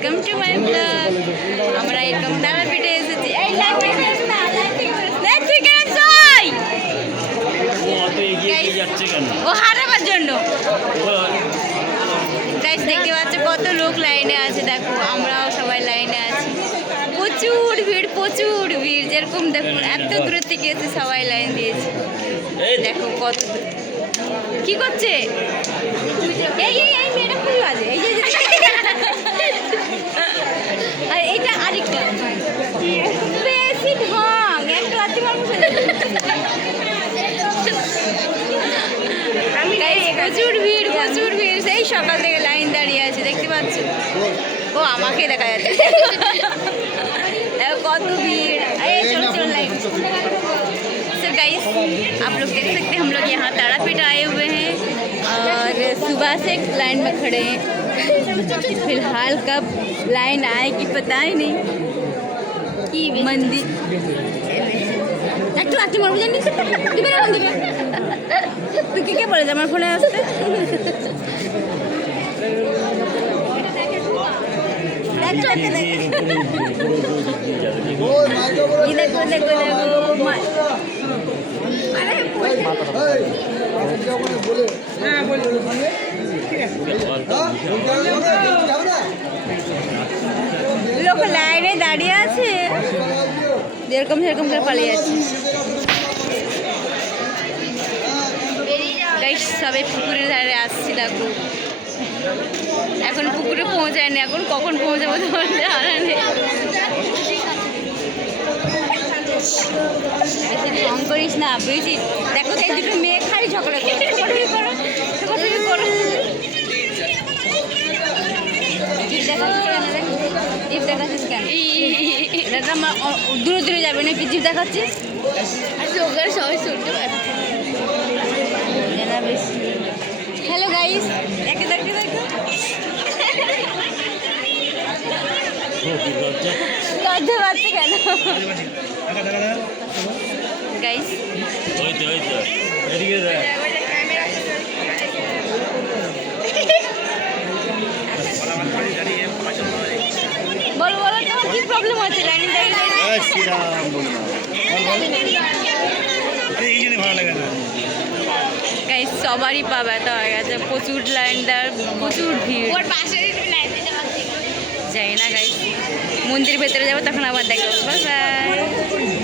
Welcome to my blog. আমরা এরকম তারাপীঠে এসেছি। এই লাইন থেকে আসো না, লাইন থেকে দেখ তুই কেন যাই ও অত এগিয়ে যাচ্ছে কেন? ও হারাবার জন্য। গাইস দেখতে পাচ্ছ কত লোক লাইনে আছে, দেখো আমরাও সবাই লাইনে আছি। প্রচুর ভিড়, প্রচুর ভিড়। যেরকম দেখুন এত দূর থেকে এসে সবাই লাইন দিয়েছে। দেখো কত কি করছে। এই এই এই মেয়েটা খুব বাজে। এই যে আর এইটা আরেকটা বেশি ঢং একটা রাত্রি মানুষ। প্রচুর ভিড়, প্রচুর ভিড়। সেই সকাল থেকে লাইন দাঁড়িয়ে আছে, দেখতে পাচ্ছ। ও আমাকে দেখা যাচ্ছে কত भीड़। अरे चलो चलो लाइन। सो गाइस आप लोग देख सकते हैं हम लोग यहाँ तारापीठ आए हुए हैं और सुबह से लाइन में खड़े हैं। फिलहाल कब लाइन आएगी पता ही नहीं। कि मंदिर একটু রাত্রি মারবো জানি দিবে না দিবে। তুই কি কে বলেছে আমার ফোনে আসতে? দেখো দেখো দেখো লোক লাইনে দাঁড়িয়ে আছে, যেরকম সেরকম করে পালিয়ে যাচ্ছে। সবাই পুকুরের ধারে আসছি, দেখো এখন পুকুরে পৌঁছায়নি, এখন কখন পৌঁছাবো তোমার জানা নেই। বেশি ঢং করিস না, বুঝেছি। দেখো এই দুটো মেয়ে খালি ঝগড়া করো, জিপ দেখাচ্ছিস কেন? দূরে দূরে যাবে নাকি জিপ দেখাচ্ছিস? সবাই শুনতে পারে। হ্যালো গাইস, একে দেখতে দেখো লজ্জা পাচ্ছে কেন গাইস? বলো বলো তোমার কি প্রবলেম আছে লাইনে দাঁড়িয়ে? গাইস সবারই পা ব্যথা হয়ে গেছে, প্রচুর লাইন দেওয়ার, প্রচুর ভিড়। যাই না গাইস, মন্দির ভেতরে যাবো, তখন আবার দেখো। Bye bye.